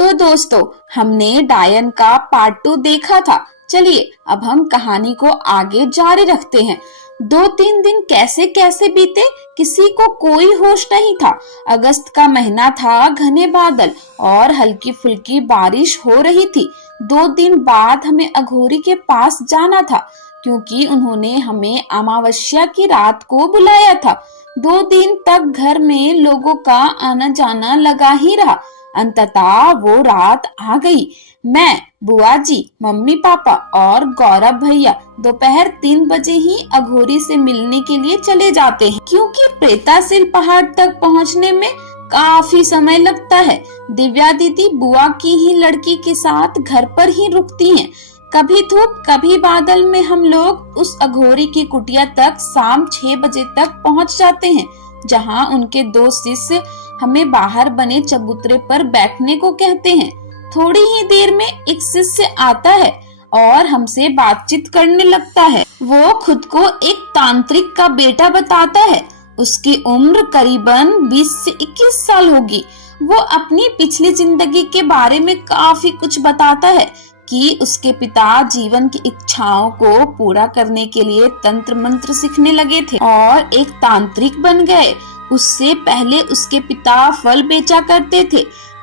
तो दोस्तों, हमने डायन का पार्ट 2 देखा था। चलिए अब हम कहानी को आगे जारी रखते हैं। 2-3 दिन कैसे कैसे बीते, किसी को कोई होश नहीं था। अगस्त का महीना था, घने बादल और हल्की फुल्की बारिश हो रही थी। 2 दिन बाद हमें अघोरी के पास जाना था, क्योंकि उन्होंने हमें अमावस्या की रात को बुलाया था। 2 दिन तक घर में लोगों का आना जाना लगा ही रहा। अंततः वो रात आ गई। मैं, बुआ जी, मम्मी पापा और गौरव भैया दोपहर 3 बजे ही अघोरी से मिलने के लिए चले जाते हैं, क्योंकि प्रेतासिल पहाड़ तक पहुंचने में काफी समय लगता है। दिव्या दीदी बुआ की ही लड़की के साथ घर पर ही रुकती हैं। कभी धूप कभी बादल में हम लोग उस अघोरी की कुटिया तक शाम 6 बजे तक पहुंच जाते हैं, जहां उनके 2 शिष्य हमें बाहर बने चबूतरे पर बैठने को कहते हैं। थोड़ी ही देर में एक शिष्य आता है और हमसे बातचीत करने लगता है। वो खुद को एक तांत्रिक का बेटा बताता है। उसकी उम्र करीबन 20 से 21 साल होगी। वो अपनी पिछली जिंदगी के बारे में काफी कुछ बताता है कि उसके पिता जीवन की इच्छाओं को पूरा करने के लिए तंत्र मंत्र सीखने लगे थे और एक तांत्रिक बन गए। उससे पहले उसके पिता फल बेचा करते थे।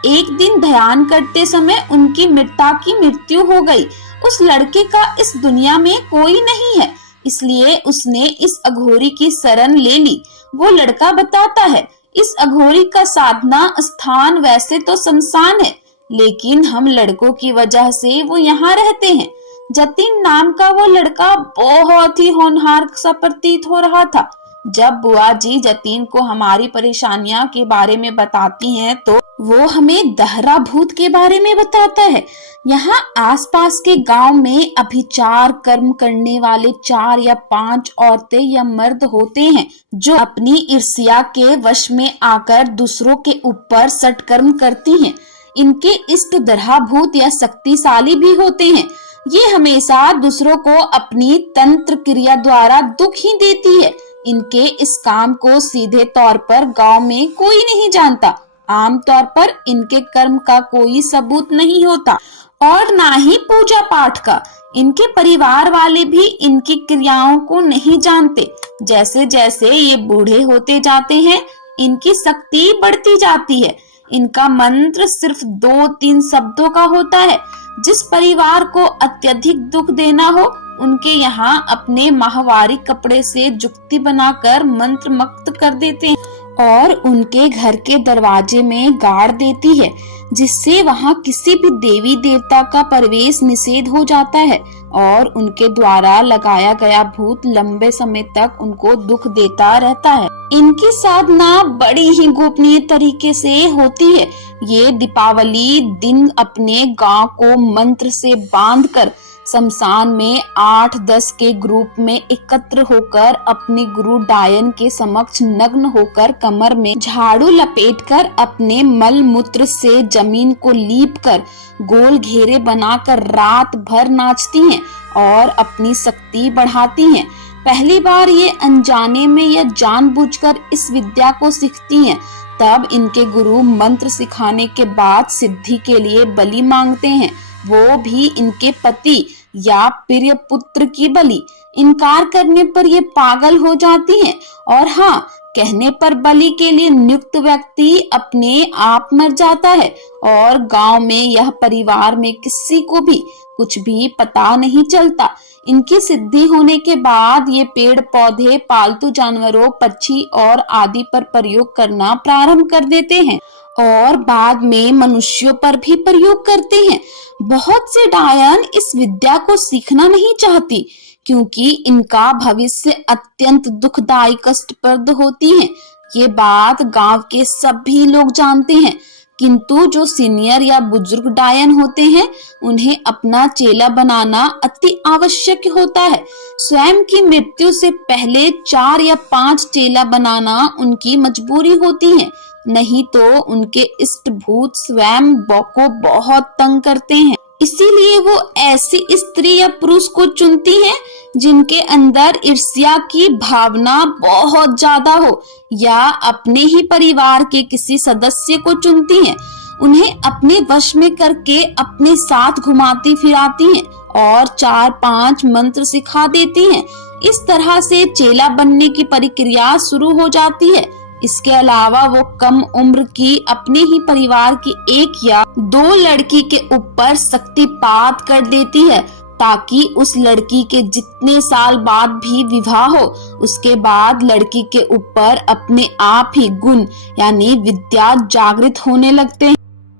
एक दिन ध्यान करते समय उनकी मृता की मृत्यु हो गई। उस लड़के का इस दुनिया में कोई नहीं है, इसलिए उसने इस अघोरी की शरण ले ली। वो लड़का बताता है, इस अघोरी का साधना स्थान वैसे तो शमशान है, लेकिन हम लड़कों की वजह से वो यहाँ रहते हैं। जतिन नाम का वो लड़का बहुत ही होनहार सा प्रतीत हो रहा था। जब बुआ जी जतिन को हमारी परेशानियां के बारे में बताती हैं, तो वो हमें दहरा भूत के बारे में बताता है। यहाँ आसपास के गांव में अभिचार कर्म करने वाले 4 या 5 औरतें या मर्द होते हैं, जो अपनी ईर्ष्या के वश में आकर दूसरों के ऊपर सटकर्म करती हैं। इनके इष्ट दहरा भूत या शक्तिशाली भी होते हैं। ये हमेशा दूसरों को अपनी तंत्र क्रिया द्वारा दुख ही देती है। इनके इस काम को सीधे तौर पर गांव में कोई नहीं जानता। आमतौर पर इनके कर्म का कोई सबूत नहीं होता और ना ही पूजा पाठ का। इनके परिवार वाले भी इनकी क्रियाओं को नहीं जानते। जैसे जैसे ये बूढ़े होते जाते हैं, इनकी शक्ति बढ़ती जाती है। इनका मंत्र सिर्फ 2-3 शब्दों का होता है। जिस परिवार को अत्यधिक दुख देना हो, उनके यहाँ अपने माहवारी कपड़े से जुक्ति बनाकर मंत्र मुक्त कर देते हैं और उनके घर के दरवाजे में गाड़ देती है, जिससे वहाँ किसी भी देवी देवता का प्रवेश निषेध हो जाता है और उनके द्वारा लगाया गया भूत लंबे समय तक उनको दुख देता रहता है। इनकी साधना बड़ी ही गोपनीय तरीके से होती है। ये दीपावली दिन अपने गांव को मंत्र से बांधकर शमशान में 8-10 के ग्रुप में एकत्र होकर अपने गुरु डायन के समक्ष नग्न होकर कमर में झाड़ू लपेटकर अपने मल मूत्र से जमीन को लीपकर गोल घेरे बनाकर रात भर नाचती हैं और अपनी शक्ति बढ़ाती हैं। पहली बार ये अनजाने में या जानबूझकर इस विद्या को सीखती हैं। तब इनके गुरु मंत्र सिखाने के बाद सिद्धि के लिए बलि मांगते हैं, वो भी इनके पति या प्रिय पुत्र की बलि। इनकार करने पर ये पागल हो जाती हैं और हाँ, कहने पर बलि के लिए नियुक्त व्यक्ति अपने आप मर जाता है और गांव में यह परिवार में किसी को भी कुछ भी पता नहीं चलता। इनकी सिद्धि होने के बाद ये पेड़ पौधे, पालतू जानवरों, पक्षी और आदि पर प्रयोग करना प्रारंभ कर देते हैं और बाद में मनुष्यों पर भी प्रयोग करते हैं। बहुत से डायन इस विद्या को सीखना नहीं चाहती, क्योंकि इनका भविष्य अत्यंत दुखदायी कष्टप्रद होती है। ये बात गांव के सभी लोग जानते हैं, किंतु जो सीनियर या बुजुर्ग डायन होते हैं, उन्हें अपना चेला बनाना अति आवश्यक होता है। स्वयं की मृत्यु से पहले 4 या 5 चेला बनाना उनकी मजबूरी होती है, नहीं तो उनके इष्ट भूत स्वयं को बहुत तंग करते हैं। इसीलिए वो ऐसी स्त्री या पुरुष को चुनती हैं जिनके अंदर ईर्ष्या की भावना बहुत ज्यादा हो, या अपने ही परिवार के किसी सदस्य को चुनती हैं। उन्हें अपने वश में करके अपने साथ घुमाती फिराती हैं और 4-5 मंत्र सिखा देती हैं। इस तरह से चेला बनने की प्रक्रिया शुरू हो जाती है। इसके अलावा वो कम उम्र की अपने ही परिवार की 1 या 2 लड़की के ऊपर शक्तिपात कर देती है ताकि उस लड़की के जितने साल बाद भी विवाह हो, उसके बाद लड़की के ऊपर अपने आप ही गुण यानी विद्या जागृत होने लगते हैं।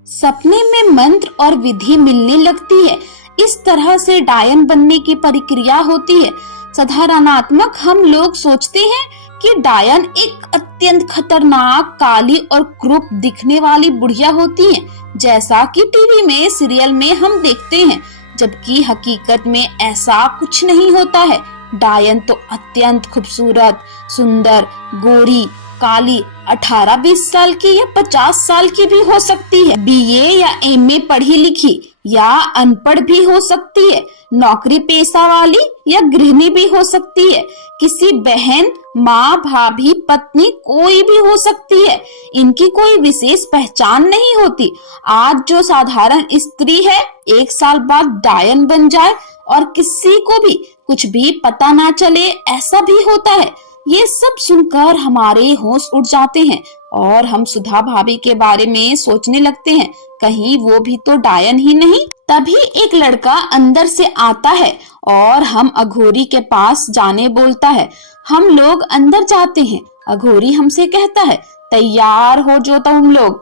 सपने में मंत्र और विधि मिलने लगती है। इस तरह से डायन बनने की प्रक्रिया होती है। साधारणात्मक हम लोग सोचते हैं कि डायन एक अत्यंत खतरनाक, काली और क्रूर दिखने वाली बुढ़िया होती है, जैसा कि टीवी में सीरियल में हम देखते हैं, जबकि हकीकत में ऐसा कुछ नहीं होता है। डायन तो अत्यंत खूबसूरत, सुंदर, गोरी, काली, 18-20 साल की या 50 साल की भी हो सकती है। बीए या एमए पढ़ी लिखी या अनपढ़ भी हो सकती है। नौकरी पेशा वाली या गृहिणी भी हो सकती है। किसी बहन, माँ, भाभी, पत्नी कोई भी हो सकती है। इनकी कोई विशेष पहचान नहीं होती। आज जो साधारण स्त्री है 1 साल बाद डायन बन जाए और किसी को भी कुछ भी पता ना चले, ऐसा भी होता है। ये सब सुनकर हमारे होश उड़ जाते हैं और हम सुधा भाभी के बारे में सोचने लगते हैं, कहीं वो भी तो डायन ही नहीं। तभी एक लड़का अंदर से आता है और हम अघोरी के पास जाने बोलता है। हम लोग अंदर जाते हैं। अघोरी हमसे कहता है, तैयार हो जो तुम लोग।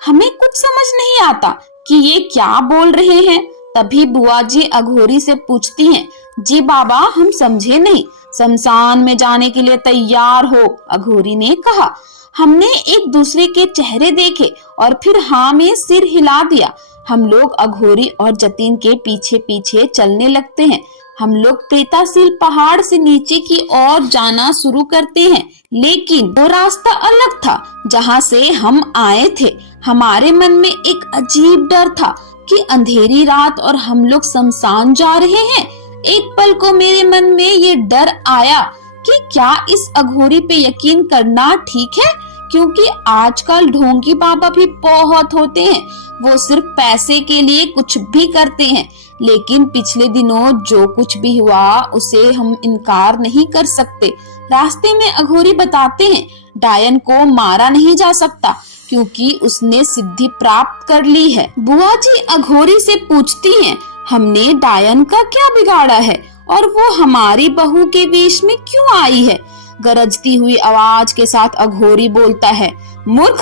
हमें कुछ समझ नहीं आता कि ये क्या बोल रहे हैं। तभी बुआ जी अघोरी से पूछती हैं, जी बाबा हम समझे नहीं, शमशान में जाने के लिए तैयार हो? अघोरी ने कहा। हमने एक दूसरे के चेहरे देखे और फिर हाँ में सिर हिला दिया। हम लोग अघोरी और जतीन के पीछे पीछे चलने लगते हैं। हम लोग प्रेतासील पहाड़ से नीचे की ओर जाना शुरू करते हैं, लेकिन वो रास्ता अलग था जहाँ से हम आए थे। हमारे मन में एक अजीब डर था कि अंधेरी रात और हम लोग शमशान जा रहे हैं। एक पल को मेरे मन में ये डर आया कि क्या इस अघोरी पे यकीन करना ठीक है, क्योंकि आजकल ढोंगी बाबा भी बहुत होते हैं। वो सिर्फ पैसे के लिए कुछ भी करते हैं। लेकिन पिछले दिनों जो कुछ भी हुआ उसे हम इनकार नहीं कर सकते। रास्ते में अघोरी बताते हैं, डायन को मारा नहीं जा सकता क्योंकि उसने सिद्धि प्राप्त कर ली है। बुआ जी अघोरी से पूछती हैं, हमने डायन का क्या बिगाड़ा है और वो हमारी बहू के वेश में क्यों आई है? गरजती हुई आवाज के साथ अघोरी बोलता है, मूर्ख,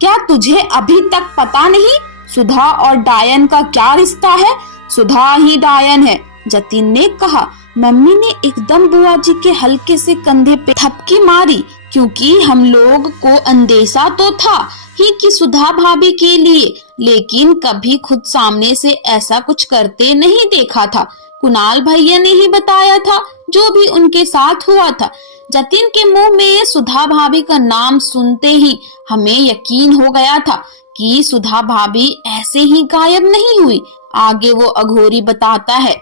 क्या तुझे अभी तक पता नहीं सुधा और डायन का क्या रिश्ता है? सुधा ही डायन है, जतीन ने कहा। मम्मी ने एकदम बुआ जी के हल्के से कंधे पे थपकी मारी, क्योंकि हम लोग को अंदेशा तो था ही कि सुधा भाभी के लिए, लेकिन कभी खुद सामने से ऐसा कुछ करते नहीं देखा था। कुणाल भैया ने ही बताया था जो भी उनके साथ हुआ था। जतीन के मुंह में सुधा भाभी का नाम सुनते ही हमें यकीन हो गया था कि सुधा भाभी ऐसे ही गायब नहीं हुई। आगे वो अघोरी बताता है,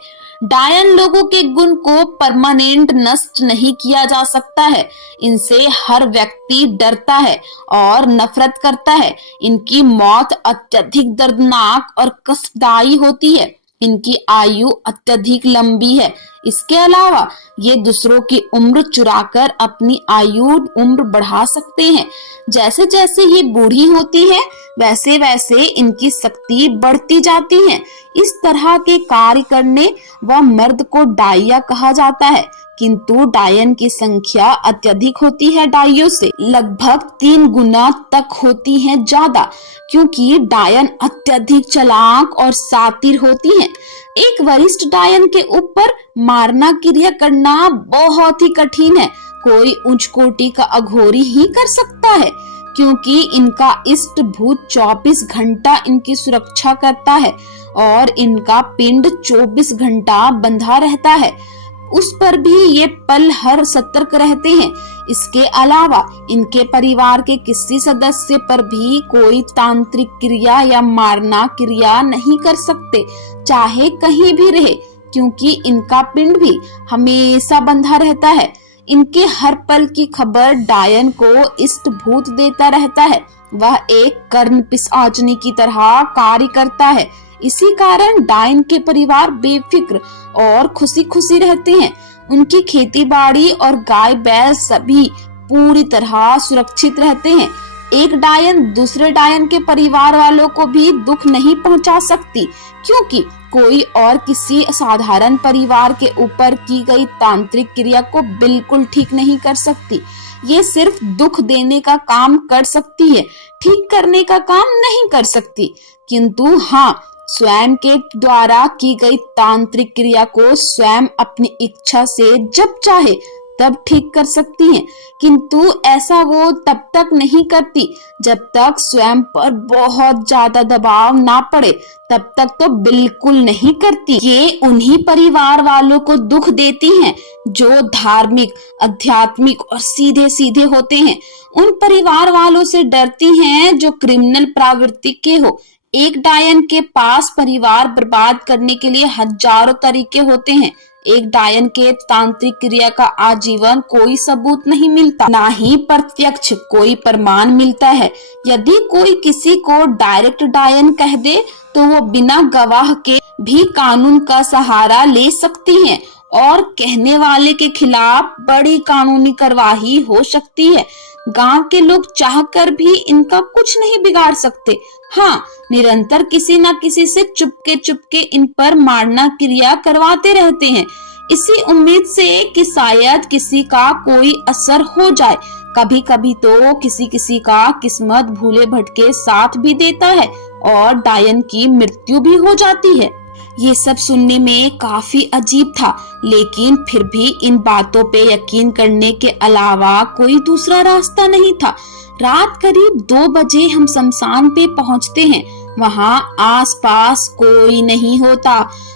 डायन लोगों के गुण को परमानेंट नष्ट नहीं किया जा सकता है। इनसे हर व्यक्ति डरता है और नफरत करता है। इनकी मौत अत्यधिक दर्दनाक और कष्टदायी होती है। इनकी आयु अत्यधिक लंबी है। इसके अलावा ये दूसरों की उम्र चुराकर अपनी आयु उम्र बढ़ा सकते हैं। जैसे जैसे ये बूढ़ी होती है वैसे वैसे इनकी शक्ति बढ़ती जाती है। इस तरह के कार्य करने व मर्द को डाइया कहा जाता है, किंतु डायन की संख्या अत्यधिक होती है डाइयों से, लगभग 3 गुना तक होती है ज्यादा, क्योंकि डायन अत्यधिक चालाक और शातिर होती हैं। एक वरिष्ठ डायन के ऊपर मारना क्रिया करना बहुत ही कठिन है। कोई उच्च कोटि का अघोरी ही कर सकता है, क्योंकि इनका इष्ट भूत 24 घंटा इनकी सुरक्षा करता है और इनका पिंड 24 घंटा बंधा रहता है। उस पर भी ये पल हर सतर्क रहते हैं। इसके अलावा इनके परिवार के किसी सदस्य पर भी कोई तांत्रिक क्रिया या मारना क्रिया नहीं कर सकते, चाहे कहीं भी रहे, क्योंकि इनका पिंड भी हमेशा बंधा रहता है। इनके हर पल की खबर डायन को इष्ट भूत देता रहता है। वह एक कर्ण पिशाचनी की तरह कार्य करता है। इसी कारण डायन के परिवार बेफिक्र और खुशी खुशी रहते हैं। उनकी खेती बाड़ी और गाय बैल सभी पूरी तरह सुरक्षित रहते हैं। एक डायन दूसरे डायन के परिवार वालों को भी दुख नहीं पहुंचा सकती, क्योंकि कोई और किसी साधारण परिवार के ऊपर की गई तांत्रिक क्रिया को बिल्कुल ठीक नहीं कर सकती। ये सिर्फ दुख देने का काम कर सकती है, ठीक करने का काम नहीं कर सकती। किंतु हाँ, स्वयं के द्वारा की गई तांत्रिक क्रिया को स्वयं अपनी इच्छा से जब चाहे तब ठीक कर सकती हैं। किंतु ऐसा वो तब तक नहीं करती जब तक स्वयं पर बहुत ज्यादा दबाव ना पड़े, तब तक तो बिल्कुल नहीं करती। ये उन्हीं परिवार वालों को दुख देती हैं जो धार्मिक, आध्यात्मिक और सीधे सीधे होते हैं। उन परिवार वालों से डरती हैं जो क्रिमिनल प्रवृत्ति के हो। एक डायन के पास परिवार बर्बाद करने के लिए हजारों तरीके होते हैं। एक डायन के तांत्रिक क्रिया का आजीवन कोई सबूत नहीं मिलता, ना ही प्रत्यक्ष कोई प्रमाण मिलता है। यदि कोई किसी को डायरेक्ट डायन कह दे तो वो बिना गवाह के भी कानून का सहारा ले सकती हैं और कहने वाले के खिलाफ बड़ी कानूनी कार्यवाही हो सकती है। गांव के लोग चाहकर भी इनका कुछ नहीं बिगाड़ सकते। हाँ, निरंतर किसी न किसी से चुपके इन पर मारना क्रिया करवाते रहते हैं, इसी उम्मीद से कि शायद किसी का कोई असर हो जाए। कभी कभी तो किसी का किस्मत भूले भटके साथ भी देता है और डायन की मृत्यु भी हो जाती है। ये सब सुनने में काफी अजीब था, लेकिन फिर भी इन बातों पे यकीन करने के अलावा कोई दूसरा रास्ता नहीं था। रात करीब 2 बजे हम शमशान पे पहुंचते हैं। वहाँ आसपास कोई नहीं होता।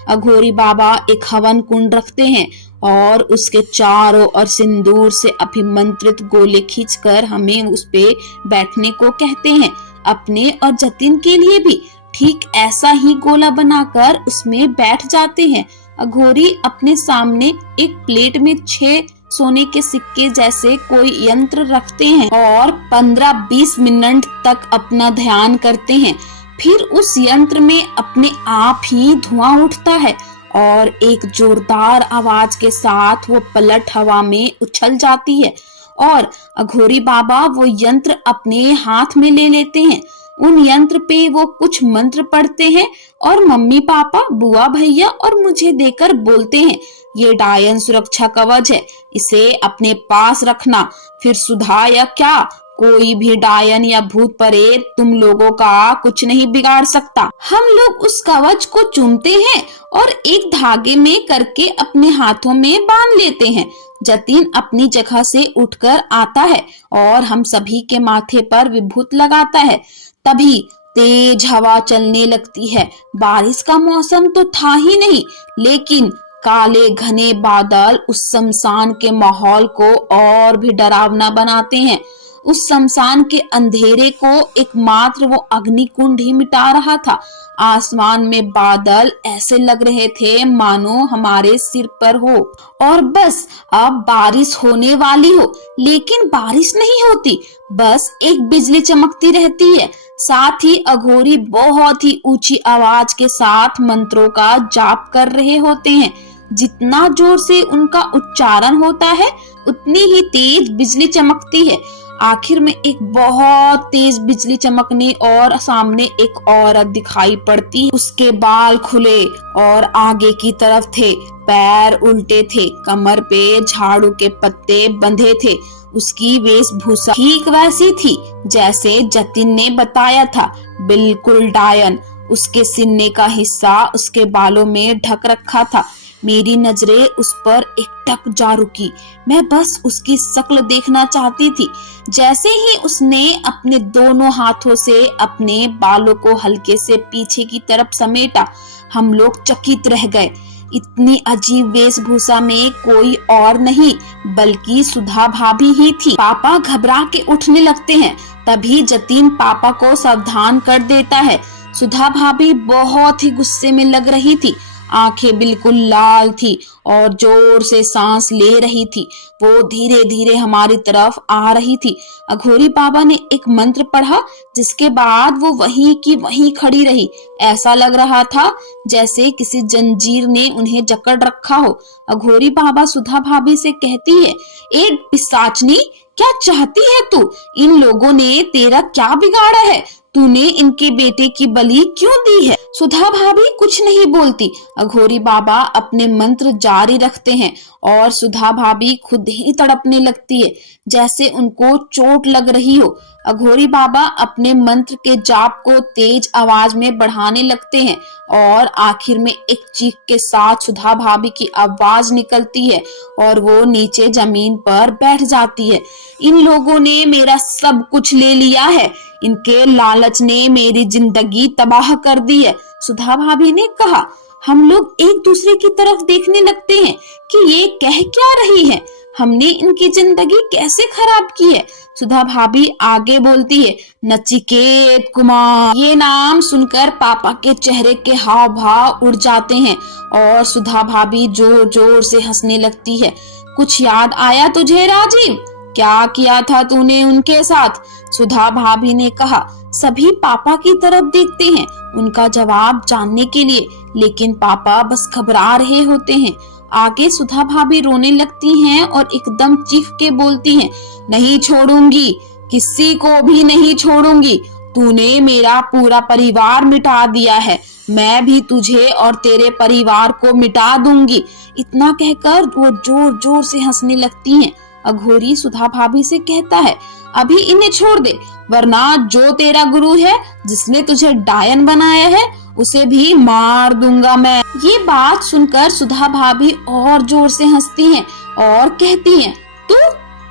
अघोरी बाबा एक हवन कुंड रखते हैं और उसके चारों ओर सिंदूर से अभिमंत्रित गोले खींचकर हमें उस पे बैठने को कहते हैं। अपने और जतिन के लिए भी ठीक ऐसा ही गोला बनाकर उसमें बैठ जाते हैं। अघोरी अपने सामने एक प्लेट में 6 सोने के सिक्के जैसे कोई यंत्र रखते हैं और 15-20 मिनट तक अपना ध्यान करते हैं। फिर उस यंत्र में अपने आप ही धुआं उठता है और एक जोरदार आवाज के साथ वो पलट हवा में उछल जाती है और अघोरी बाबा वो यंत्र अपने हाथ में ले लेते हैं। उन यंत्र पे वो कुछ मंत्र पढ़ते हैं और मम्मी पापा, बुआ भैया और मुझे देकर बोलते हैं, ये डायन सुरक्षा कवच है, इसे अपने पास रखना। फिर सुधा या क्या, कोई भी डायन या भूत प्रेत तुम लोगों का कुछ नहीं बिगाड़ सकता। हम लोग उस कवच को चूमते हैं और एक धागे में करके अपने हाथों में बांध लेते हैं। जतिन अपनी जगह से उठकर आता है और हम सभी के माथे पर विभूत लगाता है। तभी तेज हवा चलने लगती है। बारिश का मौसम तो था ही नहीं, लेकिन काले घने बादल उस शमशान के माहौल को और भी डरावना बनाते हैं। उस शमशान के अंधेरे को एकमात्र वो अग्निकुंड ही मिटा रहा था। आसमान में बादल ऐसे लग रहे थे मानो हमारे सिर पर हो और बस अब बारिश होने वाली हो, लेकिन बारिश नहीं होती, बस एक बिजली चमकती रहती है। साथ ही अघोरी बहुत ही ऊंची आवाज के साथ मंत्रों का जाप कर रहे होते हैं। जितना जोर से उनका उच्चारण होता है उतनी ही तेज बिजली चमकती है। आखिर में एक बहुत तेज बिजली चमकने और सामने एक औरत दिखाई पड़ती है। उसके बाल खुले और आगे की तरफ थे, पैर उल्टे थे, कमर पे झाड़ू के पत्ते बंधे थे। उसकी वेशभूषा ठीक वैसी थी जैसे जतिन ने बताया था, बिल्कुल डायन। उसके सीने का हिस्सा उसके बालों में ढक रखा था। मेरी नजरें उस पर एकटक जा रुकी। मैं बस उसकी शक्ल देखना चाहती थी। जैसे ही उसने अपने दोनों हाथों से अपने बालों को हल्के से पीछे की तरफ समेटा, हम लोग चकित रह गए। इतनी अजीब वेशभूषा में कोई और नहीं बल्कि सुधा भाभी ही थी। पापा घबरा के उठने लगते हैं। तभी जतिन पापा को सावधान कर देता है। सुधा भाभी बहुत ही गुस्से में लग रही थी आंखें बिल्कुल लाल थी और जोर से सांस ले रही थी। वो धीरे धीरे हमारी तरफ आ रही थी। अघोरी बाबा ने एक मंत्र पढ़ा, जिसके बाद वो वहीं की वहीं खड़ी रही। ऐसा लग रहा था जैसे किसी जंजीर ने उन्हें जकड़ रखा हो। अघोरी बाबा सुधा भाभी से कहती है, ए पिशाचनी, क्या चाहती है तू? इन लोगों ने तेरा क्या बिगाड़ा है? तूने इनके बेटे की बलि क्यों दी है? सुधा भाभी कुछ नहीं बोलती। अघोरी बाबा अपने मंत्र जारी रखते हैं और सुधा भाभी खुद ही तड़पने लगती है, जैसे उनको चोट लग रही हो। अघोरी बाबा अपने मंत्र के जाप को तेज आवाज में बढ़ाने लगते हैं और आखिर में एक चीख के साथ सुधा भाभी की आवाज निकलती है और वो नीचे जमीन पर बैठ जाती है। इन लोगों ने मेरा सब कुछ ले लिया है। इनके लालच ने मेरी जिंदगी तबाह कर दी है। सुधा भाभी ने कहा। हम लोग एक दूसरे की तरफ देखने लगते हैं कि ये कह क्या रही है। हमने इनकी जिंदगी कैसे खराब की है? सुधा भाभी आगे बोलती है, नचिकेत कुमार। ये नाम सुनकर पापा के चेहरे के हाव भाव उड़ जाते हैं और सुधा भाभी जोर जोर से हंसने लगती है। कुछ याद आया तुझे राजीव? क्या किया था तूने उनके साथ? सुधा भाभी ने कहा। सभी पापा की तरफ देखते हैं उनका जवाब जानने के लिए, लेकिन पापा बस घबरा रहे होते हैं। आगे सुधा भाभी रोने लगती हैं और एकदम चीख के बोलती हैं, नहीं छोड़ूंगी, किसी को भी नहीं छोड़ूंगी। तूने मेरा पूरा परिवार मिटा दिया है, मैं भी तुझे और तेरे परिवार को मिटा दूंगी। इतना कहकर वो जोर जोर से हंसने लगती हैं। अघोरी सुधा भाभी से कहता है, अभी इन्हें छोड़ दे, वरना जो तेरा गुरु है जिसने तुझे डायन बनाया है उसे भी मार दूंगा मैं। ये बात सुनकर सुधा भाभी और जोर से हंसती हैं और कहती हैं,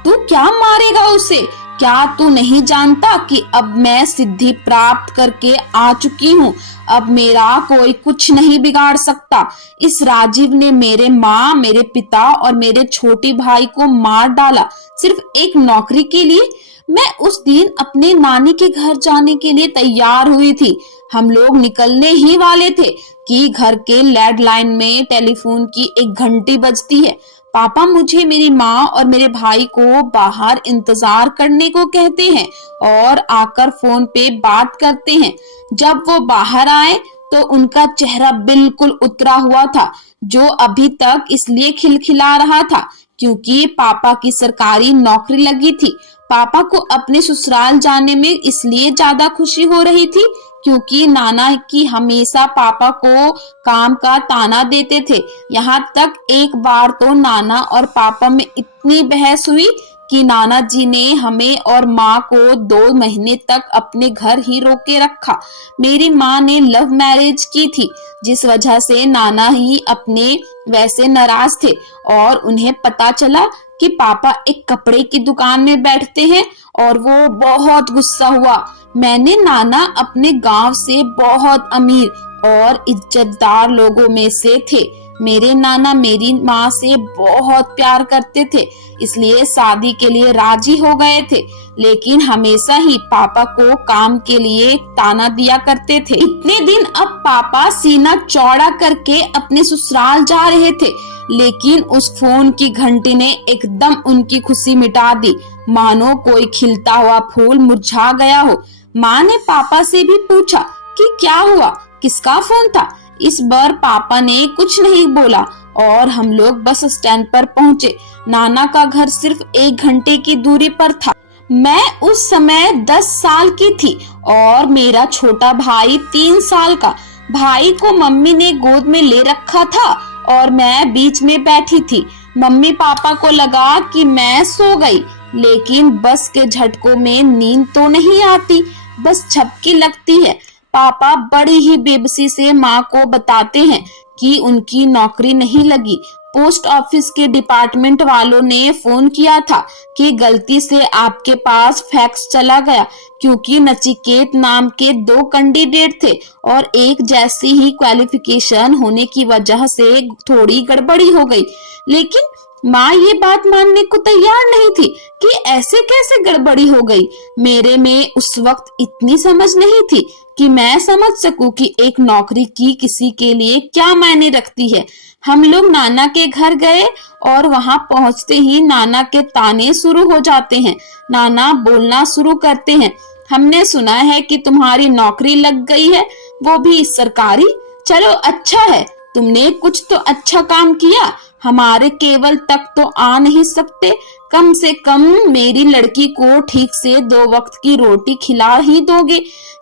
तू क्या मारेगा उसे? क्या तू नहीं जानता कि अब मैं सिद्धि प्राप्त करके आ चुकी हूँ? अब मेरा कोई कुछ नहीं बिगाड़ सकता। इस राजीव ने मेरे माँ, मेरे पिता और मेरे छोटे भाई को मार डाला सिर्फ एक नौकरी के लिए। मैं उस दिन अपने नानी के घर जाने के लिए तैयार हुई थी। हम लोग निकलने ही वाले थे कि घर के लैंडलाइन में टेलीफोन की एक घंटी बजती है। पापा मुझे, मेरी माँ और मेरे भाई को बाहर इंतजार करने को कहते हैं और आकर फोन पे बात करते हैं। जब वो बाहर आए तो उनका चेहरा बिल्कुल उतरा हुआ था, जो अभी तक इसलिए खिलखिला रहा था क्योंकि पापा की सरकारी नौकरी लगी थी। पापा को अपने ससुराल जाने में इसलिए ज्यादा खुशी हो रही थी क्योंकि नाना की हमेशा पापा को काम का ताना देते थे। यहाँ तक एक बार तो नाना और पापा में इतनी बहस हुई कि नाना जी ने हमें और माँ को 2 महीने तक अपने घर ही रोके रखा। मेरी माँ ने लव मैरिज की थी, जिस वजह से नाना ही अपने वैसे नाराज थे और उन्हें पता चला कि पापा एक कपड़े की दुकान में बैठते हैं और वो बहुत गुस्सा हुआ। मैंने नाना अपने गांव से बहुत अमीर और इज्जतदार लोगों में से थे। मेरे नाना मेरी माँ से बहुत प्यार करते थे, इसलिए शादी के लिए राजी हो गए थे, लेकिन हमेशा ही पापा को काम के लिए ताना दिया करते थे। इतने दिन अब पापा सीना चौड़ा करके अपने ससुराल जा रहे थे, लेकिन उस फोन की घंटी ने एकदम उनकी खुशी मिटा दी, मानो कोई खिलता हुआ फूल मुरझा गया हो। माँ ने पापा से भी पूछा कि क्या हुआ, किसका फोन था? इस बार पापा ने कुछ नहीं बोला और हम लोग बस स्टैंड पर पहुँचे। नाना का घर सिर्फ 1 घंटे की दूरी पर था। मैं उस समय 10 साल की थी और मेरा छोटा भाई 3 साल का। भाई को मम्मी ने गोद में ले रखा था और मैं बीच में बैठी थी। मम्मी पापा को लगा कि मैं सो गई, लेकिन बस के झटकों में नींद तो नहीं आती, बस झपकी लगती है। पापा बड़ी ही बेबसी से माँ को बताते हैं कि उनकी नौकरी नहीं लगी। पोस्ट ऑफिस के डिपार्टमेंट वालों ने फोन किया था कि गलती से आपके पास फैक्स चला गया, क्योंकि नचिकेत नाम के 2 कैंडिडेट थे और एक जैसी ही क्वालिफिकेशन होने की वजह से थोड़ी गड़बड़ी हो गई। लेकिन माँ ये बात मानने को तैयार नहीं थी कि ऐसे कैसे गड़बड़ी हो गई। मेरे में उस वक्त इतनी समझ नहीं थी कि मैं समझ सकूं कि एक नौकरी की किसी के लिए क्या मायने रखती है। हम लोग नाना के घर गए और वहां पहुंचते ही नाना के ताने शुरू हो जाते हैं। नाना बोलना शुरू करते हैं, हमने सुना है कि तुम्हारी नौकरी लग गई है, वो भी सरकारी। चलो अच्छा है, तुमने कुछ तो अच्छा काम किया। हमारे केवल तक तो आ नहीं सकते, कम से कम मेरी लड़की को ठीक से 2 वक्त की रोटी खिला ही दोगे।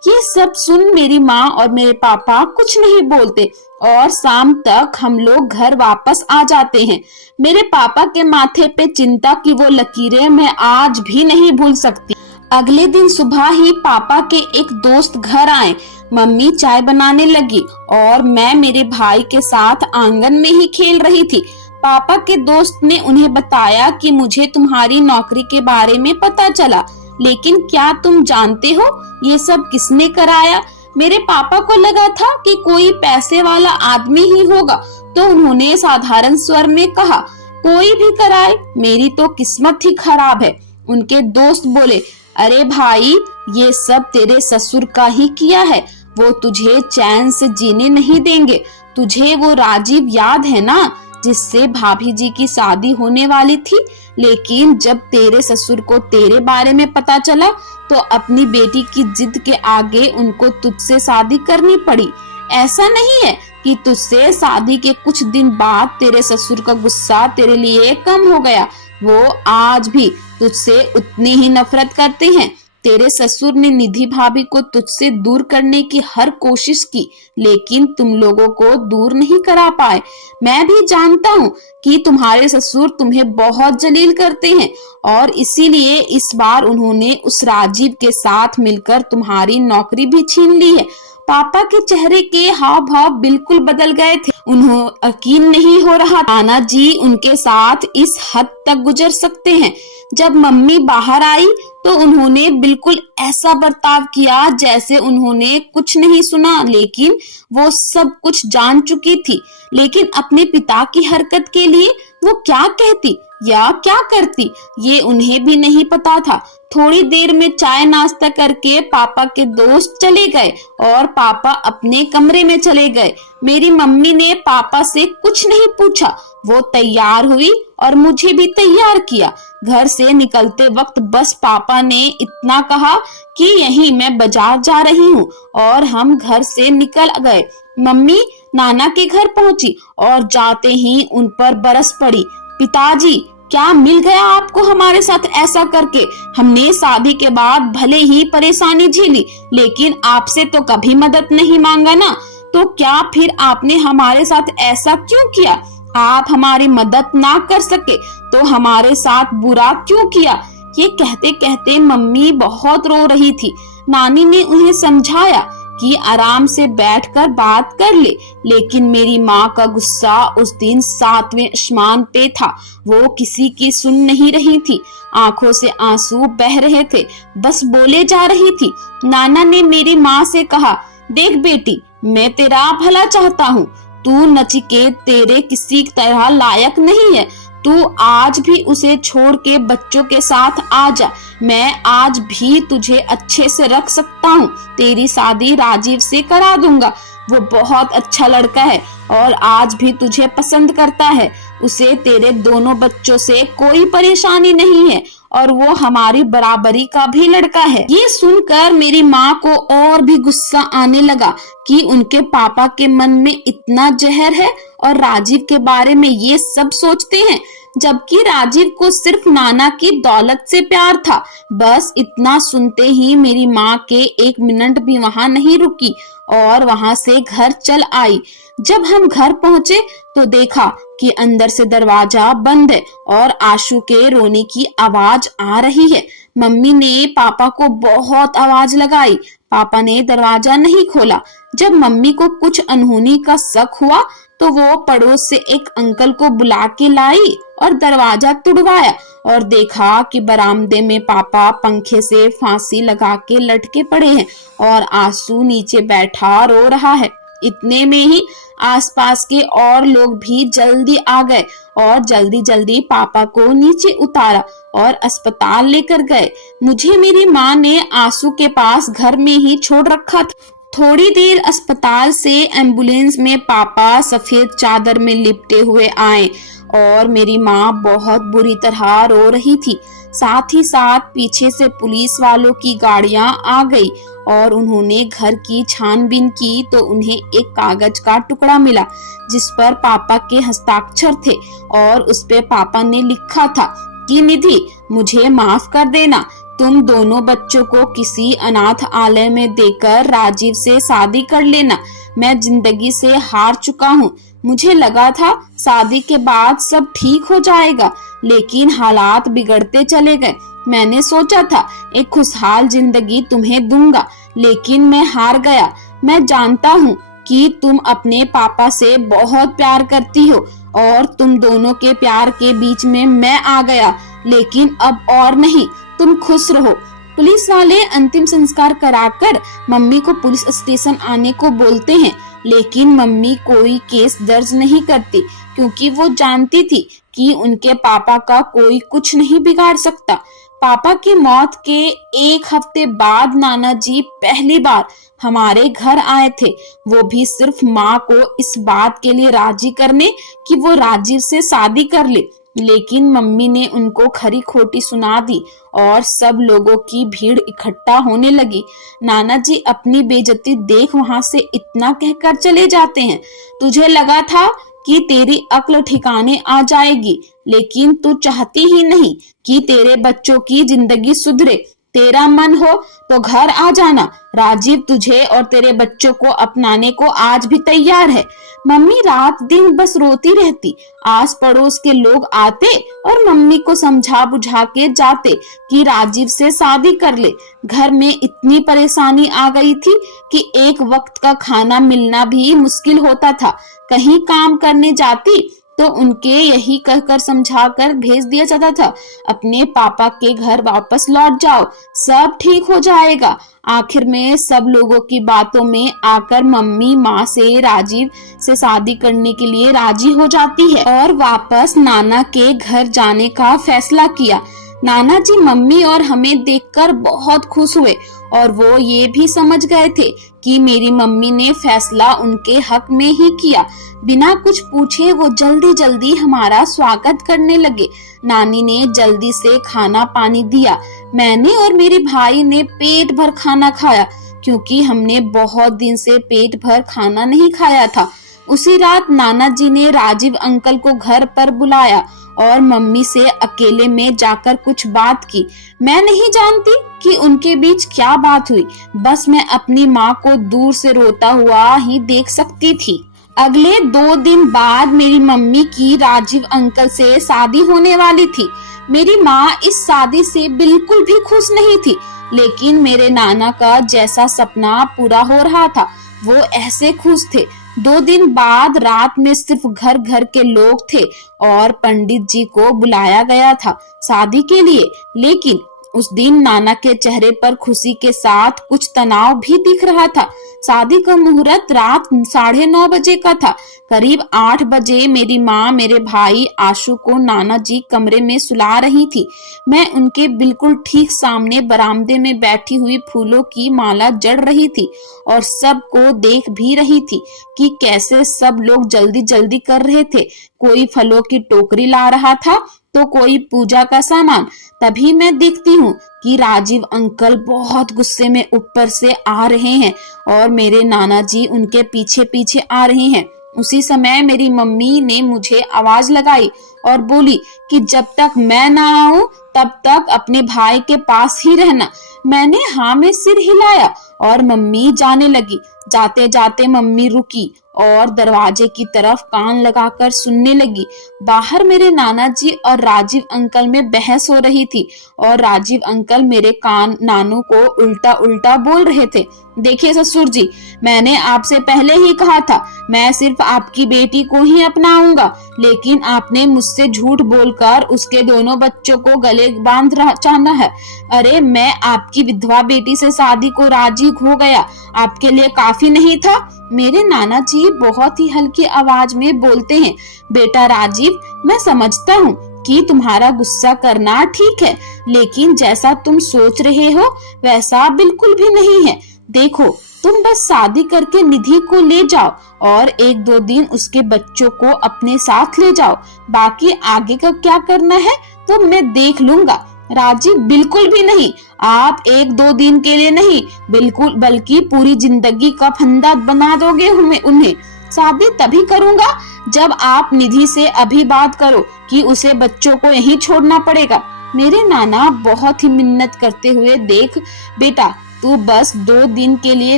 ये सब सुन मेरी माँ और मेरे पापा कुछ नहीं बोलते और शाम तक हम लोग घर वापस आ जाते हैं। मेरे पापा के माथे पे चिंता की वो लकीरें मैं आज भी नहीं भूल सकती। अगले दिन सुबह ही पापा के एक दोस्त घर आए। मम्मी चाय बनाने लगी और मैं मेरे भाई के साथ आंगन में ही खेल रही थी। पापा के दोस्त ने उन्हें बताया कि मुझे तुम्हारी नौकरी के बारे में पता चला, लेकिन क्या तुम जानते हो ये सब किसने कराया? मेरे पापा को लगा था कि कोई पैसे वाला आदमी ही होगा, तो उन्होंने साधारण स्वर में कहा, कोई भी कराए, मेरी तो किस्मत ही खराब है। उनके दोस्त बोले, अरे भाई, ये सब तेरे ससुर का ही किया है, वो तुझे चैन से जीने नहीं देंगे। तुझे वो राजीव याद है ना, जिससे भाभी जी की शादी होने वाली थी, लेकिन जब तेरे ससुर को तेरे बारे में पता चला तो अपनी बेटी की जिद के आगे उनको तुझसे शादी करनी पड़ी। ऐसा नहीं है कि तुझसे शादी के कुछ दिन बाद तेरे ससुर का गुस्सा तेरे लिए कम हो गया, वो आज भी तुझसे उतनी ही नफरत करते हैं। तेरे ससुर ने निधि भाभी को तुझसे दूर करने की हर कोशिश की, लेकिन तुम लोगों को दूर नहीं करा पाए। मैं भी जानता हूँ कि तुम्हारे ससुर तुम्हें बहुत जलील करते हैं और इसीलिए इस बार उन्होंने उस राजीव के साथ मिलकर तुम्हारी नौकरी भी छीन ली है। पापा के चेहरे के हाव भाव बिल्कुल बदल गए थे। उन्हें यकीन नहीं हो रहा नाना जी उनके साथ इस हद तक गुजर सकते हैं। जब मम्मी बाहर आई तो उन्होंने बिल्कुल ऐसा बर्ताव किया जैसे उन्होंने कुछ नहीं सुना, लेकिन वो सब कुछ जान चुकी थी। लेकिन अपने पिता की हरकत के लिए वो क्या कहती या क्या करती ये उन्हें भी नहीं पता था। थोड़ी देर में चाय नाश्ता करके पापा के दोस्त चले गए और पापा अपने कमरे में चले गए। मेरी मम्मी ने पापा से कुछ नहीं पूछा, वो तैयार हुई और मुझे भी तैयार किया। घर से निकलते वक्त बस पापा ने इतना कहा कि यही मैं बाजार जा रही हूँ और हम घर से निकल गए। मम्मी नाना के घर पहुंची और जाते ही उन पर बरस पड़ी, पिताजी क्या मिल गया आपको हमारे साथ ऐसा करके? हमने शादी के बाद भले ही परेशानी झेली, लेकिन आपसे तो कभी मदद नहीं मांगा ना, तो क्या फिर आपने हमारे साथ ऐसा क्यों किया? आप हमारी मदद ना कर सके तो हमारे साथ बुरा क्यों किया? ये कहते कहते मम्मी बहुत रो रही थी। नानी ने उन्हें समझाया कि आराम से बैठकर बात कर ले, लेकिन मेरी माँ का गुस्सा उस दिन 7वें आसमान पे था। वो किसी की सुन नहीं रही थी, आंखों से आंसू बह रहे थे, बस बोले जा रही थी। नाना ने मेरी माँ से कहा, देख बेटी, मैं तेरा भला चाहता हूँ, तू नचिकेत तेरे किसी तरह लायक नहीं है, तू आज भी उसे छोड़ के बच्चों के साथ आ जा। मैं आज भी तुझे अच्छे से रख सकता हूँ, तेरी शादी राजीव से करा दूंगा। वो बहुत अच्छा लड़का है और आज भी तुझे पसंद करता है। उसे तेरे दोनों बच्चों से कोई परेशानी नहीं है और वो हमारी बराबरी का भी लड़का है। ये सुनकर मेरी माँ को और भी गुस्सा आने लगा कि उनके पापा के मन में इतना जहर है और राजीव के बारे में ये सब सोचते हैं, जबकि राजीव को सिर्फ नाना की दौलत से प्यार था। बस इतना सुनते ही मेरी माँ के 1 मिनट भी वहां नहीं रुकी और वहां से घर चल आई। जब हम घर पहुंचे तो देखा कि अंदर से दरवाजा बंद है और आशु के रोने की आवाज आ रही है। मम्मी ने पापा को बहुत आवाज लगाई, पापा ने दरवाजा नहीं खोला। जब मम्मी को कुछ अनहोनी का शक हुआ तो वो पड़ोस से एक अंकल को बुला के लाई और दरवाजा तुड़वाया और देखा कि बरामदे में पापा पंखे से फांसी लगा के लटके पड़े हैं और आंसू नीचे बैठा रो रहा है। इतने में ही आसपास के और लोग भी जल्दी आ गए और जल्दी जल्दी पापा को नीचे उतारा और अस्पताल लेकर गए। मुझे मेरी माँ ने आंसू के पास घर में ही छोड़ रखा था। थोड़ी देर अस्पताल से एम्बुलेंस में पापा सफेद चादर में लिपटे हुए आए और मेरी माँ बहुत बुरी तरह रो रही थी। साथ ही साथ पीछे से पुलिस वालों की गाड़ियां आ गई और उन्होंने घर की छानबीन की तो उन्हें एक कागज का टुकड़ा मिला जिस पर पापा के हस्ताक्षर थे और उस पे पापा ने लिखा था कि निधि, मुझे माफ कर देना, तुम दोनों बच्चों को किसी अनाथ आलय में देकर राजीव से शादी कर लेना। मैं जिंदगी से हार चुका हूँ। मुझे लगा था शादी के बाद सब ठीक हो जाएगा, लेकिन हालात बिगड़ते चले गए। मैंने सोचा था एक खुशहाल जिंदगी तुम्हें दूंगा, लेकिन मैं हार गया। मैं जानता हूँ कि तुम अपने पापा से बहुत प्यार करती हो और तुम दोनों के प्यार के बीच में मैं आ गया, लेकिन अब और नहीं, तुम खुश रहो। पुलिस वाले अंतिम संस्कार कराकर मम्मी को पुलिस स्टेशन आने को बोलते हैं, लेकिन मम्मी कोई केस दर्ज नहीं करती क्योंकि वो जानती थी कि उनके पापा का कोई कुछ नहीं बिगाड़ सकता। पापा की मौत के एक हफ्ते बाद नाना जी पहली बार हमारे घर आए थे, वो भी सिर्फ माँ को इस बात के लिए राजी करने कि वो राजीव से शादी कर ले। लेकिन मम्मी ने उनको खरी खोटी सुना दी और सब लोगों की भीड़ इकट्ठा होने लगी। नाना जी अपनी बेइज्जती देख वहां से इतना कहकर चले जाते हैं, तुझे लगा था कि तेरी अक्ल ठिकाने आ जाएगी, लेकिन तू चाहती ही नहीं कि तेरे बच्चों की जिंदगी सुधरे। तेरा मन हो तो घर आ जाना, राजीव तुझे और तेरे बच्चों को अपनाने को आज भी तैयार है। मम्मी रात दिन बस रोती रहती। आस पड़ोस के लोग आते और मम्मी को समझा बुझा के जाते कि राजीव से शादी कर ले। घर में इतनी परेशानी आ गई थी कि एक वक्त का खाना मिलना भी मुश्किल होता था। कहीं काम करने जाती तो उनके यही कहकर समझाकर भेज दिया जाता था, अपने पापा के घर वापस लौट जाओ, सब ठीक हो जाएगा। आखिर में सब लोगों की बातों में आकर मम्मी माँ से राजीव से शादी करने के लिए राजी हो जाती है और वापस नाना के घर जाने का फैसला किया। नाना जी मम्मी और हमें देखकर बहुत खुश हुए और वो ये भी समझ गए थे कि मेरी मम्मी ने फैसला उनके हक में ही किया। बिना कुछ पूछे वो जल्दी जल्दी हमारा स्वागत करने लगे। नानी ने जल्दी से खाना पानी दिया। मैंने और मेरे भाई ने पेट भर खाना खाया क्योंकि हमने बहुत दिन से पेट भर खाना नहीं खाया था। उसी रात नाना जी ने राजीव अंकल को घर पर बुलाया और मम्मी से अकेले में जाकर कुछ बात की। मैं नहीं जानती कि उनके बीच क्या बात हुई, बस मैं अपनी माँ को दूर से रोता हुआ ही देख सकती थी। अगले 2 दिन बाद मेरी मम्मी की राजीव अंकल से शादी होने वाली थी। मेरी माँ इस शादी से बिल्कुल भी खुश नहीं थी, लेकिन मेरे नाना का जैसा सपना पूरा हो रहा था वो ऐसे खुश थे। 2 दिन बाद रात में सिर्फ घर घर के लोग थे और पंडित जी को बुलाया गया था शादी के लिए। लेकिन उस दिन नाना के चेहरे पर खुशी के साथ कुछ तनाव भी दिख रहा था। शादी का मुहूर्त रात 9:30 बजे का था। करीब 8 बजे मेरी माँ मेरे भाई आशु को नाना जी कमरे में सुला रही थी। मैं उनके बिल्कुल ठीक सामने बरामदे में बैठी हुई फूलों की माला जड़ रही थी और सबको देख भी रही थी कि कैसे सब लोग जल्दी जल्दी कर रहे थे। कोई फलों की टोकरी ला रहा था तो कोई पूजा का सामान। तभी मैं देखती हूँ कि राजीव अंकल बहुत गुस्से में ऊपर से आ रहे हैं और मेरे नाना जी उनके पीछे पीछे आ रहे हैं। उसी समय मेरी मम्मी ने मुझे आवाज लगाई और बोली कि जब तक मैं ना आऊं तब तक अपने भाई के पास ही रहना। मैंने हाँ में सिर हिलाया और मम्मी जाने लगी। जाते जाते मम्मी रुकी और दरवाजे की तरफ कान लगाकर सुनने लगी। बाहर मेरे नाना जी और राजीव अंकल में बहस हो रही थी और राजीव अंकल मेरे नानू को उल्टा उल्टा बोल रहे थे। देखिए ससुर जी, मैंने आपसे पहले ही कहा था मैं सिर्फ आपकी बेटी को ही अपनाऊंगा, लेकिन आपने मुझसे झूठ बोलकर उसके दोनों बच्चों को गले बांध चाहना है। अरे मैं आपकी विधवा बेटी से शादी को राजी हो गया, आपके लिए काफी काफी नहीं था? मेरे नाना जी बहुत ही हल्की आवाज में बोलते हैं, बेटा राजीव, मैं समझता हूँ कि तुम्हारा गुस्सा करना ठीक है, लेकिन जैसा तुम सोच रहे हो वैसा बिल्कुल भी नहीं है। देखो, तुम बस शादी करके निधि को ले जाओ और 1-2 दिन उसके बच्चों को अपने साथ ले जाओ। बाकी आगे का क्या करना है तो मैं देख लूंगा। राजीव, बिल्कुल भी नहीं। आप 1-2 दिन के लिए नहीं, बिल्कुल बल्कि पूरी जिंदगी का फंदा बना दोगे उन्हें। शादी तभी करूंगा जब आप निधि से अभी बात करो कि उसे बच्चों को यहीं छोड़ना पड़ेगा। मेरे नाना बहुत ही मिन्नत करते हुए, देख बेटा, तू बस 2 दिन के लिए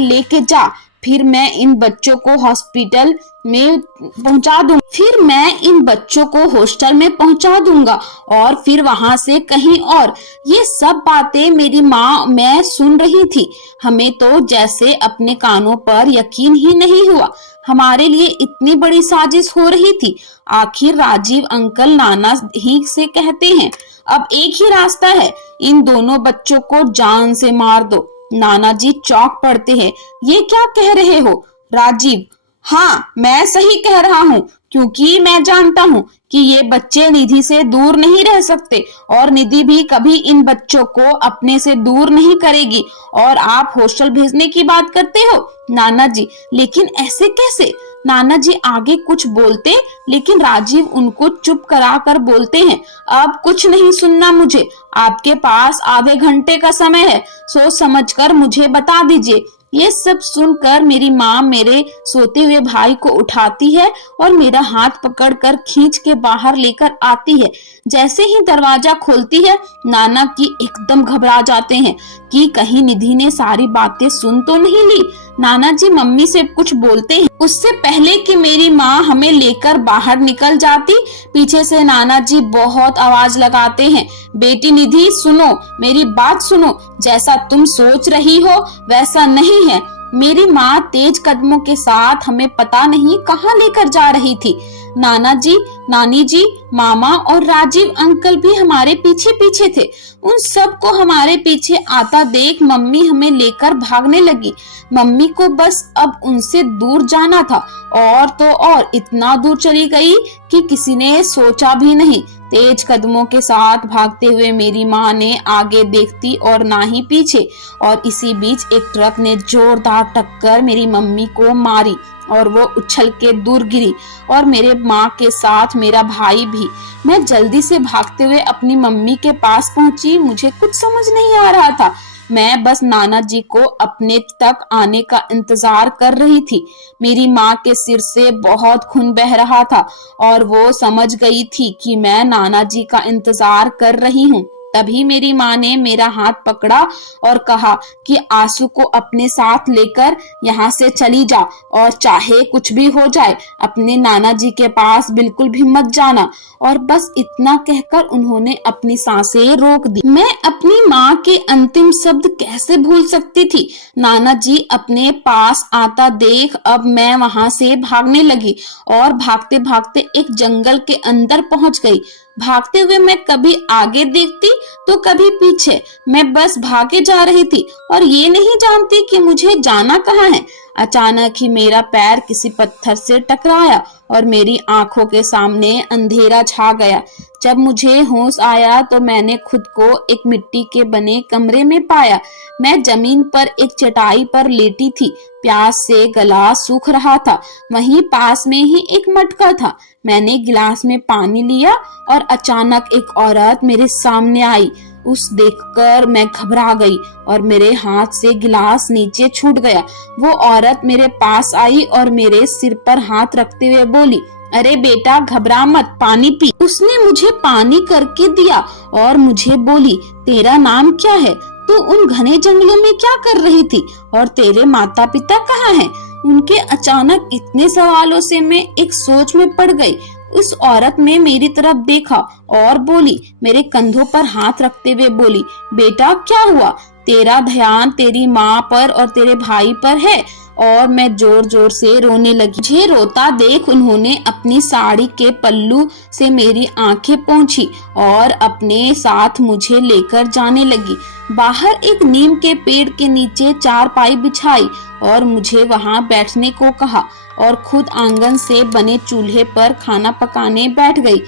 लेके जा, फिर मैं इन बच्चों को हॉस्पिटल में पहुंचा दूंगा, फिर मैं इन बच्चों को हॉस्टल में पहुंचा दूंगा और फिर वहां से कहीं और। ये सब बातें मेरी माँ मैं सुन रही थी। हमें तो जैसे अपने कानों पर यकीन ही नहीं हुआ। हमारे लिए इतनी बड़ी साजिश हो रही थी। आखिर राजीव अंकल नाना ही से कहते हैं, अब एक ही रास्ता है, इन दोनों बच्चों को जान से मार दो। नाना जी चौंक पड़ते हैं, ये क्या कह रहे हो राजीव? हाँ, मैं सही कह रहा हूँ, क्योंकि मैं जानता हूँ कि ये बच्चे निधि से दूर नहीं रह सकते और निधि भी कभी इन बच्चों को अपने से दूर नहीं करेगी। और आप हॉस्टल भेजने की बात करते हो नाना जी, लेकिन ऐसे कैसे? नाना जी आगे कुछ बोलते, लेकिन राजीव उनको चुप करा कर बोलते हैं, अब कुछ नहीं सुनना मुझे। आपके पास आधे घंटे का समय है, सोच समझकर मुझे बता दीजिए। ये सब सुनकर मेरी माँ मेरे सोते हुए भाई को उठाती है और मेरा हाथ पकड़कर खींच के बाहर लेकर आती है। जैसे ही दरवाजा खोलती है, नाना की एकदम घबरा जाते हैं कि कहीं निधि ने सारी बातें सुन तो नहीं ली। नाना जी मम्मी से कुछ बोलते हैं, उससे पहले कि मेरी माँ हमें लेकर बाहर निकल जाती, पीछे से नाना जी बहुत आवाज लगाते हैं, बेटी निधि सुनो, मेरी बात सुनो, जैसा तुम सोच रही हो वैसा नहीं है। मेरी माँ तेज कदमों के साथ हमें पता नहीं कहाँ लेकर जा रही थी। नाना जी, नानी जी, मामा और राजीव अंकल भी हमारे पीछे पीछे थे। उन सबको हमारे पीछे आता देख मम्मी हमें लेकर भागने लगी। मम्मी को बस अब उनसे दूर जाना था, और तो और इतना दूर चली गई कि किसी ने सोचा भी नहीं। तेज कदमों के साथ भागते हुए मेरी माँ ने आगे देखती और ना ही पीछे, और इसी बीच एक ट्रक ने जोरदार टक्कर मेरी मम्मी को मारी और वो उछल के दूर गिरी, और मेरे माँ के साथ मेरा भाई भी। मैं जल्दी से भागते हुए अपनी मम्मी के पास पहुंची। मुझे कुछ समझ नहीं आ रहा था। मैं बस नाना जी को अपने तक आने का इंतजार कर रही थी। मेरी माँ के सिर से बहुत खून बह रहा था और वो समझ गई थी कि मैं नाना जी का इंतजार कर रही हूँ। तभी मेरी माँ ने मेरा हाथ पकड़ा और कहा कि आंसू को अपने साथ लेकर यहाँ से चली जा, और चाहे कुछ भी हो जाए अपने नाना जी के पास बिल्कुल भी मत जाना। और बस इतना कहकर उन्होंने अपनी सांसें रोक दी। मैं अपनी माँ के अंतिम शब्द कैसे भूल सकती थी। नाना जी अपने पास आता देख अब मैं वहां से भागने लगी और भागते भागते एक जंगल के अंदर पहुंच गई। भागते हुए मैं कभी आगे देखती तो कभी पीछे, मैं बस भागे जा रही थी और ये नहीं जानती कि मुझे जाना कहाँ है। अचानक ही मेरा पैर किसी पत्थर से टकराया और मेरी आंखों के सामने अंधेरा छा गया। जब मुझे होश आया तो मैंने खुद को एक मिट्टी के बने कमरे में पाया। मैं जमीन पर एक चटाई पर लेटी थी। प्यास से गला सूख रहा था। वहीं पास में ही एक मटका था। मैंने गिलास में पानी लिया और अचानक एक औरत मेरे सामने आई। उस देखकर मैं घबरा गई और मेरे हाथ से गिलास नीचे छूट गया। वो औरत मेरे पास आई और मेरे सिर पर हाथ रखते हुए बोली, अरे बेटा घबरा मत, पानी पी। उसने मुझे पानी करके दिया और मुझे बोली, तेरा नाम क्या है? तू उन घने जंगलों में क्या कर रही थी? और तेरे माता पिता कहाँ हैं? उनके अचानक इतने सवालों से मैं एक सोच में पड़ गई। उस औरत ने मेरी तरफ देखा और बोली, मेरे कंधों पर हाथ रखते हुए बोली, बेटा क्या हुआ? तेरा ध्यान तेरी माँ पर और तेरे भाई पर है और मैं जोर जोर से रोने लगी। मुझे रोता देख उन्होंने अपनी साड़ी के पल्लू से मेरी आंखें पोंछी और अपने साथ मुझे लेकर जाने लगी। बाहर एक नीम के पेड़ के नीचे चारपाई बिछाई और मुझे वहां बैठने को कहा और खुद आंगन से बने चूल्हे पर खाना पकाने बैठ गई।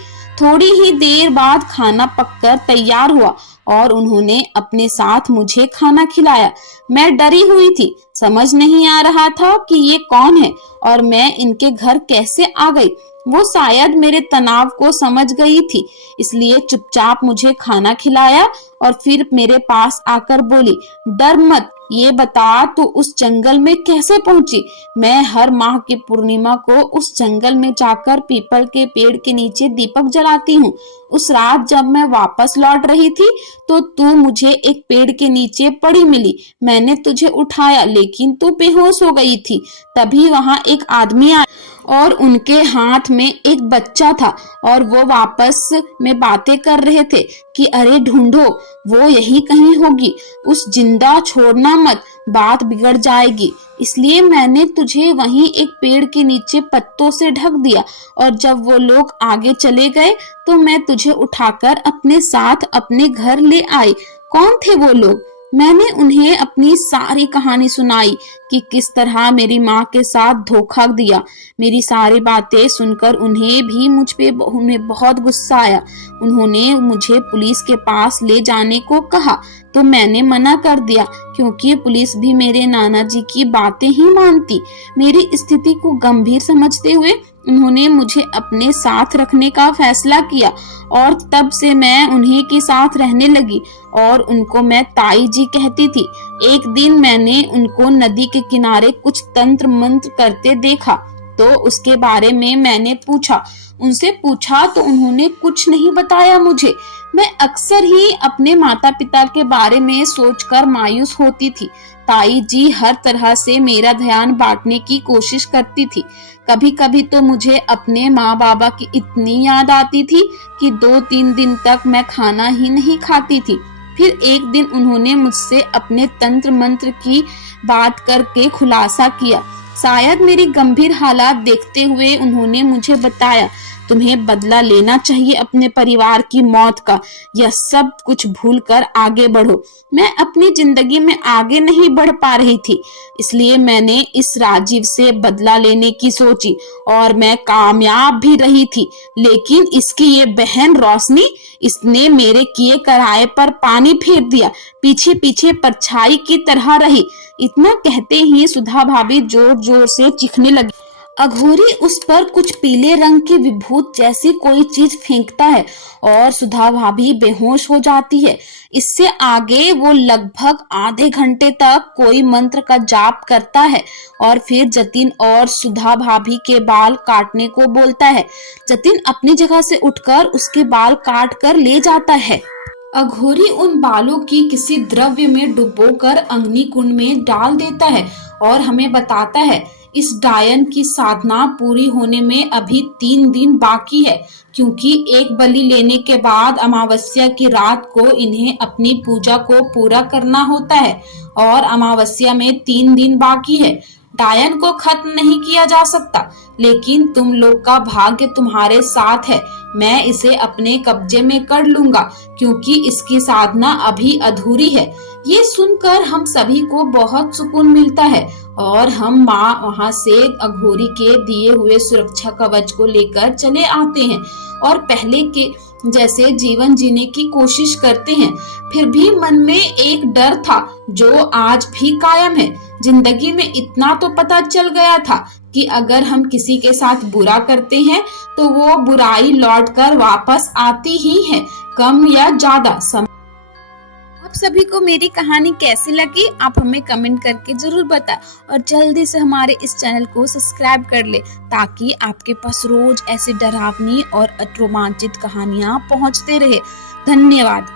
थोड़ी ही देर बाद खाना पककर तैयार हुआ और उन्होंने अपने साथ मुझे खाना खिलाया। मैं डरी हुई थी, समझ नहीं आ रहा था कि ये कौन है और मैं इनके घर कैसे आ गई। वो शायद मेरे तनाव को समझ गई थी, इसलिए चुपचाप मुझे खाना खिलाया और फिर मेरे पास आकर बोली, डर मत, ये बता तू उस जंगल में कैसे पहुंची? मैं हर माह की पूर्णिमा को उस जंगल में जाकर पीपल के पेड़ के नीचे दीपक जलाती हूँ। उस रात जब मैं वापस लौट रही थी तो तू मुझे एक पेड़ के नीचे पड़ी मिली। मैंने तुझे उठाया लेकिन तू बेहोश हो गई थी। तभी वहां एक आदमी आया और उनके हाथ में एक बच्चा था और वो आपस में बातें कर रहे थे कि अरे ढूंढो, वो यही कहीं होगी, उस जिंदा छोड़ना मत, बात बिगड़ जाएगी। इसलिए मैंने तुझे वहीं एक पेड़ के नीचे पत्तों से ढक दिया और जब वो लोग आगे चले गए तो मैं तुझे उठाकर अपने साथ अपने घर ले आई। कौन थे वो लोग? मैंने उन्हें अपनी सारी कहानी सुनाई कि किस तरह मेरी माँ के साथ धोखा दिया। मेरी सारी बातें सुनकर उन्हें बहुत गुस्सा आया। उन्होंने मुझे पुलिस के पास ले जाने को कहा तो मैंने मना कर दिया क्योंकि पुलिस भी मेरे नाना जी की बातें ही मानती। मेरी स्थिति को गंभीर समझते हुए उन्होंने मुझे अपने साथ रखने का फैसला किया और तब से मैं उन्हीं के साथ रहने लगी और उनको मैं ताई जी कहती थी। एक दिन मैंने उनको नदी के किनारे कुछ तंत्र मंत्र करते देखा तो उसके बारे में मैंने उनसे पूछा तो उन्होंने कुछ नहीं बताया मुझे। मैं अक्सर ही अपने माता पिता के बारे में सोचकर मायूस होती थी। ताई जी हर तरह से मेरा ध्यान बांटने की कोशिश करती थी। कभी कभी तो मुझे अपने माँ बाबा की इतनी याद आती थी कि 2-3 दिन तक मैं खाना ही नहीं खाती थी। फिर एक दिन उन्होंने मुझसे अपने तंत्र मंत्र की बात करके खुलासा किया। शायद मेरी गंभीर हालात देखते हुए उन्होंने मुझे बताया, तुम्हें बदला लेना चाहिए अपने परिवार की मौत का। यह सब कुछ भूलकर आगे बढ़ो। मैं अपनी जिंदगी में आगे नहीं बढ़ पा रही थी, इसलिए मैंने इस राजीव से बदला लेने की सोची और मैं कामयाब भी रही थी। लेकिन इसकी ये बहन रोशनी, इसने मेरे किए कराए पर पानी फेर दिया, पीछे पीछे परछाई की तरह रही। इतना कहते ही सुधा भाभी जोर जोर से चीखने लगी। अघोरी उस पर कुछ पीले रंग की विभूत जैसी कोई चीज फेंकता है और सुधा भाभी बेहोश हो जाती है। इससे आगे वो लगभग आधे घंटे तक कोई मंत्र का जाप करता है और फिर जतिन और सुधा भाभी के बाल काटने को बोलता है। जतिन अपनी जगह से उठकर उसके बाल काट कर ले जाता है। अघोरी उन बालों की किसी द्रव्य में डुबोकर अग्नि कुंड में डाल देता है और हमें बताता है इस डायन की साधना पूरी होने में अभी 3 दिन बाकी है, क्योंकि एक बलि लेने के बाद अमावस्या की रात को इन्हें अपनी पूजा को पूरा करना होता है और अमावस्या में 3 दिन बाकी है। डायन को खत्म नहीं किया जा सकता, लेकिन तुम लोग का भाग्य तुम्हारे साथ है। मैं इसे अपने कब्जे में कर लूंगा क्योंकि इसकी साधना अभी अधूरी है। ये सुनकर हम सभी को बहुत सुकून मिलता है और हम वहां से अघोरी के दिए हुए सुरक्षा कवच को लेकर चले आते हैं और पहले के जैसे जीवन जीने की कोशिश करते हैं। फिर भी मन में एक डर था जो आज भी कायम है। जिंदगी में इतना तो पता चल गया था कि अगर हम किसी के साथ बुरा करते हैं तो वो बुराई लौटकर वापस आती ही है, कम या ज्यादा। आप सभी को मेरी कहानी कैसी लगी आप हमें कमेंट करके जरूर बताएं और जल्दी से हमारे इस चैनल को सब्सक्राइब कर ले ताकि आपके पास रोज ऐसी डरावनी और रोमांचित कहानियां पहुंचते रहे। धन्यवाद।